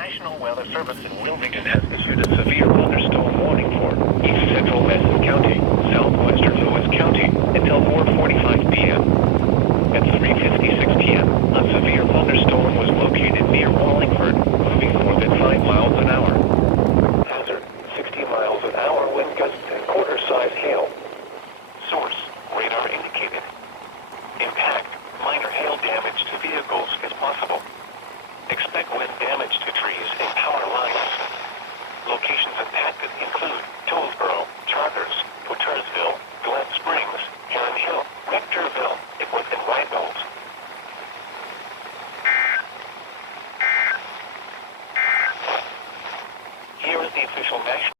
National Weather Service in Wilmington has issued a severe thunderstorm warning for east central Madison County, southwestern Lewis County until 4:45 p.m. At 3:56